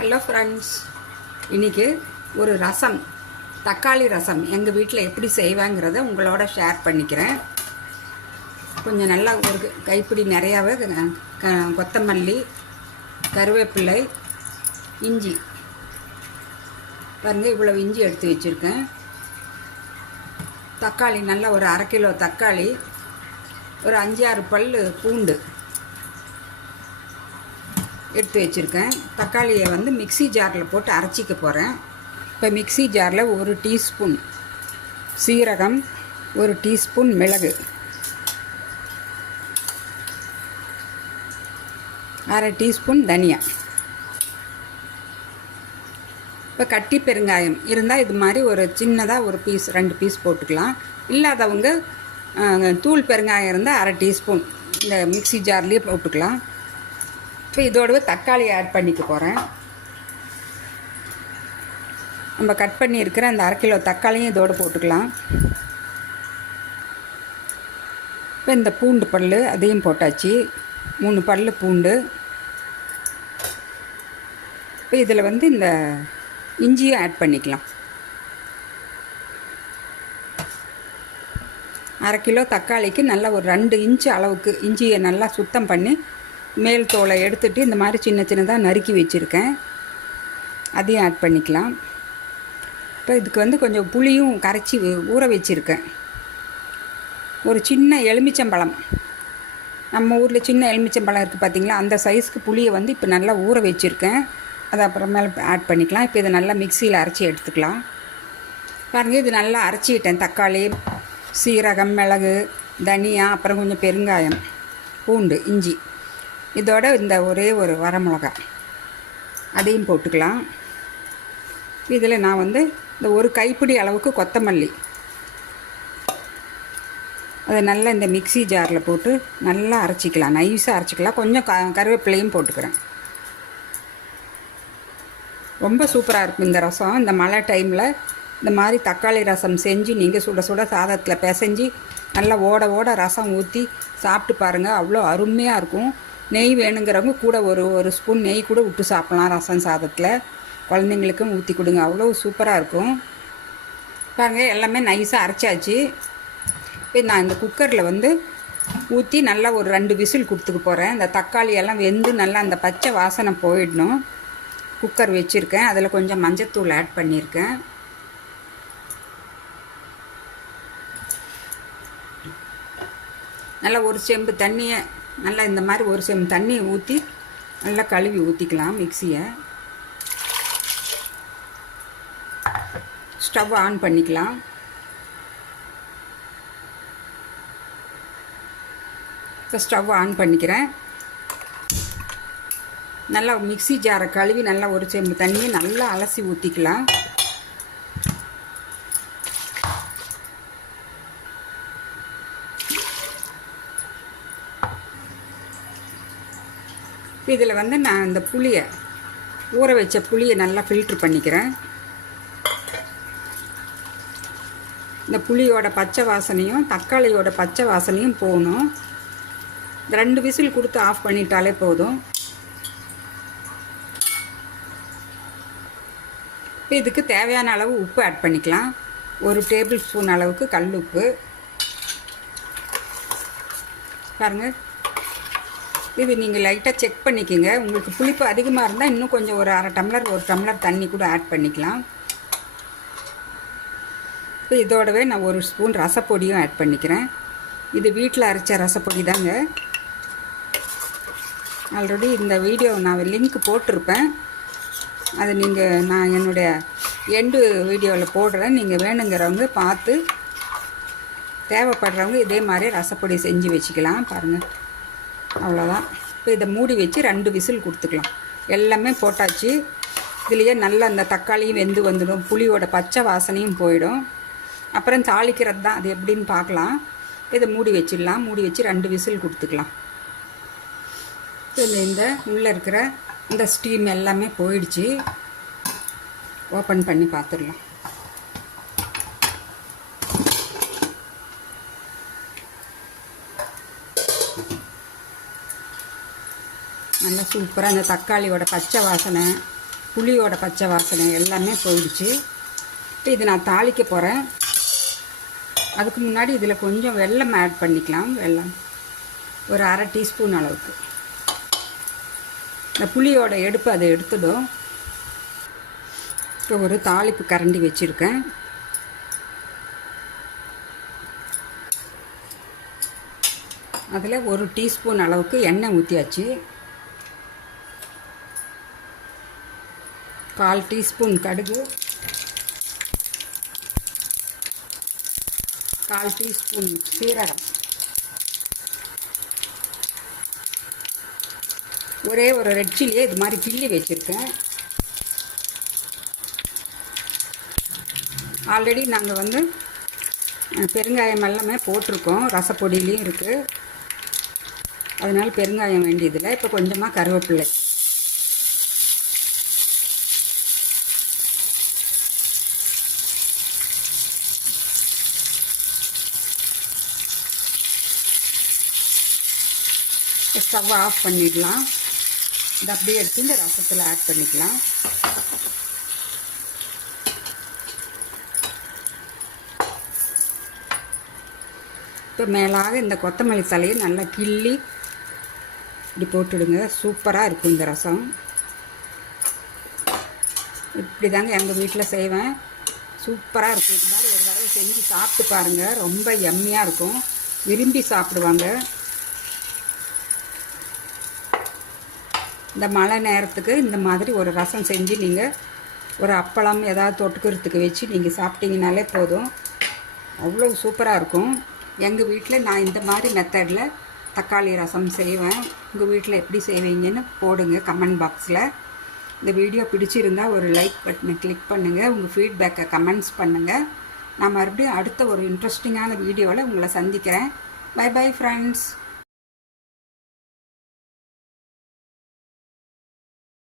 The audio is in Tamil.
ஹலோ ஃப்ரெண்ட்ஸ், இன்றைக்கி ஒரு ரசம், தக்காளி ரசம் எங்கள் வீட்டில் எப்படி செய்வாங்கிறத உங்களோட ஷேர் பண்ணிக்கிறேன். கொஞ்சம் நல்லா ஒரு கைப்பிடி நிறையாவே கொத்தமல்லி, கருவேப்பிலை, இஞ்சி பாருங்கள், இவ்வளோ இஞ்சி எடுத்து வச்சுருக்கேன். தக்காளி நல்லா ஒரு 1/2 கிலோ தக்காளி, ஒரு 5-6 பல் பூண்டு எடுத்து வச்சுருக்கேன். தக்காளியை மிக்ஸி ஜாரில் போட்டு அரைச்சிக்க போகிறேன். இப்போ மிக்ஸி ஜாரில் 1 டீஸ்பூன் சீரகம், 1 டீஸ்பூன் மிளகு, 1/2 டீஸ்பூன் தனியா, இப்போ கட்டி பெருங்காயம் இருந்தால் இது மாதிரி ஒரு சின்னதாக ஒரு பீஸ் 2 பீஸ் போட்டுக்கலாம். இல்லாதவங்க தூள் பெருங்காயம் இருந்தால் 1/2 டீஸ்பூன் இந்த மிக்ஸி ஜார்லேயே போட்டுக்கலாம். இப்போ இதோடவே தக்காளி ஆட் பண்ணிக்க போகிறேன். நம்ம கட் பண்ணியிருக்கிற அந்த 1/2 கிலோ தக்காளியும் இதோடு போட்டுக்கலாம். இப்போ இந்த பூண்டு பல் அதையும் போட்டாச்சு, 3 பல் பூண்டு. இப்போ இதில் இந்த இஞ்சியும் ஆட் பண்ணிக்கலாம். 1/2 கிலோ தக்காளிக்கு நல்லா ஒரு 2 இன்ச்சு அளவுக்கு இஞ்சியை நல்லா சுத்தம் பண்ணி மேல் தோலை எடுத்துகிட்டு இந்த மாதிரி சின்ன சின்னதாக நறுக்கி வச்சுருக்கேன். அதையும் ஆட் பண்ணிக்கலாம். இப்போ இதுக்கு கொஞ்சம் புளியும் கரைச்சி ஊற வச்சுருக்கேன். ஒரு சின்ன எலுமிச்சம்பழம், நம்ம ஊரில் சின்ன எலுமிச்சம்பழம் இருக்குது பார்த்திங்களா, அந்த சைஸ்க்கு புளியை இப்போ நல்லா ஊற வச்சுருக்கேன். அதை அப்புறமேல ஆட் பண்ணிக்கலாம். இப்போ இதை நல்லா மிக்சியில் அரைச்சி எடுத்துக்கலாம். பாருங்கள், இது நல்லா அரைச்சிக்கிட்டேன். தக்காளி, சீரகம், மிளகு, தனியா, அப்புறம் கொஞ்சம் பெருங்காயம், பூண்டு, இஞ்சி, இதோட இந்த ஒரே ஒரு வரமிளகா அதையும் போட்டுக்கலாம். இதில் நான் இந்த ஒரு கைப்பிடி அளவுக்கு கொத்தமல்லி, அதை நல்லா இந்த மிக்ஸி ஜாரில் போட்டு நல்லா அரைச்சிக்கலாம், நைஸாக அரைச்சிக்கலாம். கொஞ்சம் கருவேப்பிலையும் போட்டுக்கிறேன். ரொம்ப சூப்பராக இருக்கும் இந்த ரசம். இந்த மழை டைமில் இந்த மாதிரி தக்காளி ரசம் செஞ்சு நீங்கள் சுட சுட சாதத்தில் பிசைஞ்சு நல்லா ஓட ஓட ரசம் ஊற்றி சாப்பிட்டு பாருங்கள், அவ்வளோ அருமையாக இருக்கும். நெய் வேணுங்கிறவங்க கூட ஒரு ஸ்பூன் நெய் கூட விட்டு சாப்பிட்லாம் ரசம் சாதத்தில். குழந்தைங்களுக்கும் ஊற்றி கொடுங்க, அவ்வளோ சூப்பராக இருக்கும். பாருங்கள், எல்லாமே நைஸாக அரைச்சாச்சு. இப்போ நான் இந்த குக்கரில் ஊற்றி நல்லா ஒரு 2 விசில் கொடுத்துக்க போகிறேன். இந்த தக்காளி எல்லாம் வெந்து நல்லா அந்த பச்சை வாசனை போயிடணும். குக்கர் வச்சுருக்கேன். அதில் கொஞ்சம் மஞ்சத்தூள் ஆட் பண்ணியிருக்கேன். நல்லா ஒரு செம்பு தண்ணியை நல்லா இந்த மாதிரி ஒரு செம்பு தண்ணியை ஊற்றி நல்லா கழுவி ஊற்றிக்கலாம் மிக்சியை. ஸ்டவ் ஆன் பண்ணிக்கலாம். இப்போ ஸ்டவ் ஆன் பண்ணிக்கிறேன். நல்லா மிக்ஸி ஜாரை கழுவி நல்லா ஒரு செம்பு தண்ணியை நல்லா அலசி ஊற்றிக்கலாம். இதில் நான் இந்த புளியை, ஊற வச்ச புளியை நல்லா ஃபில்ட்ரு பண்ணிக்கிறேன். இந்த புளியோட பச்சை வாசனையும் தக்காளியோட பச்சை வாசனையும் போகணும். 2 விசில் கொடுத்து ஆஃப் பண்ணிட்டாலே போதும். இதுக்கு தேவையான அளவு உப்பு ஆட் பண்ணிக்கலாம். 1 டேபிள் ஸ்பூன் அளவுக்கு கல் உப்பு. பாருங்கள், இது நீங்கள் லைட்டாக செக் பண்ணிக்கோங்க. உங்களுக்கு புளிப்பு அதிகமாக இருந்தால் இன்னும் கொஞ்சம் ஒரு 1 டம்ளர் தண்ணி கூட ஆட் பண்ணிக்கலாம். இப்போ இதோடவே நான் 1 ஸ்பூன் ரசப்பொடியும் ஆட் பண்ணிக்கிறேன். இது வீட்டில் அரைச்ச ரசப்பொடி தாங்க. ஆல்ரெடி இந்த வீடியோ நான் லிங்க் போட்டிருப்பேன். அது நான் என்னுடைய எண்டு வீடியோவில் போடுறேன். நீங்கள் வேணுங்கிறவங்க பார்த்து தேவைப்படுறவங்க இதே மாதிரி ரசப்பொடி செஞ்சு வச்சுக்கலாம். பாருங்கள், அவ்வளோதான். இப்போ இதை மூடி வச்சு 2 விசில் கொடுத்துக்கலாம். எல்லாமே போட்டாச்சு. இதுலேயே நல்லா அந்த தக்காளியும் வெந்து வந்துடும், புளியோட பச்சை வாசனையும் போயிடும். அப்புறம் தாளிக்கிறது தான், அது எப்படின்னு பார்க்கலாம். இதை மூடி வச்சிடலாம். மூடி வச்சு 2 விசில் கொடுத்துக்கலாம். இதில் இந்த உள்ளே இருக்கிற இந்த ஸ்டீம் எல்லாமே போயிடுச்சு. ஓப்பன் பண்ணி பார்த்துடலாம். நல்லா சூப்பராக அந்த தக்காளியோட பச்சை வாசனை புளியோட பச்சை வாசனை எல்லாமே போயிடுச்சு. இப்போ இது நான் தாளிக்க போகிறேன். அதுக்கு முன்னாடி இதில் கொஞ்சம் வெல்லம் ஆட் பண்ணிக்கலாம். வெல்லம் ஒரு அரை டீஸ்பூன் அளவுக்கு. இந்த புளியோட எடுப்பு அதை எடுத்துடும். இப்போ ஒரு தாளிப்பு கரண்டி வச்சுருக்கேன். அதில் ஒரு டீஸ்பூன் அளவுக்கு எண்ணெய் ஊற்றியாச்சு. 1/4 டீஸ்பூன் கடுகு, 1/4 டீஸ்பூன் சீரகம், ஒரே ஒரு ரெட் சில்லியை இது மாதிரி கிள்ளி வச்சுருக்கேன். ஆல்ரெடி நாங்கள் வந்து பெருங்காயம் எல்லாமே போட்டிருக்கோம், ரசப்பொடியிலையும் இருக்குது. அதனால் பெருங்காயம் வேண்டியதில்லை. இப்போ கொஞ்சமாக கருவேப்பிலை, ஸ்டவ் ஆஃப் பண்ணிடலாம். இது அப்படியே எடுத்து இந்த ரசத்தில் ஆட் பண்ணிக்கலாம். இப்போ மேலாக இந்த கொத்தமல்லி தலையை நல்லா கிள்ளி இப்படி போட்டுடுங்க. சூப்பராக இருக்கும் இந்த ரசம். இப்படி தாங்க எங்கள் வீட்டில் செய்வேன். சூப்பராக இருக்கும். இது மாதிரி ஒரு தடவை செஞ்சு சாப்பிட்டு பாருங்கள். ரொம்ப எம்மியாக இருக்கும், விரும்பி சாப்பிடுவாங்க. இந்த மழை நேரத்துக்கு இந்த மாதிரி ஒரு ரசம் செஞ்சு நீங்கள் ஒரு அப்பளம் ஏதாவது தொட்டுக்கிறதுக்கு வச்சு நீங்கள் சாப்பிட்டீங்கனாலே போதும். அவ்வளோ சூப்பராக இருக்கும். எங்கள் வீட்டில் நான் இந்த மாதிரி மெத்தடில் தக்காளி ரசம் செய்வேன். உங்கள் வீட்டில் எப்படி செய்வீங்கன்னு போடுங்க கமெண்ட் பாக்ஸில். இந்த வீடியோ பிடிச்சிருந்தால் ஒரு லைக் பட்டனை கிளிக் பண்ணுங்கள். உங்கள் ஃபீட்பேக்கை கமெண்ட்ஸ் பண்ணுங்கள். நான் மறுபடியும் அடுத்த ஒரு இன்ட்ரெஸ்டிங்கான வீடியோவில் உங்களை சந்திக்கிறேன். Bye bye friends.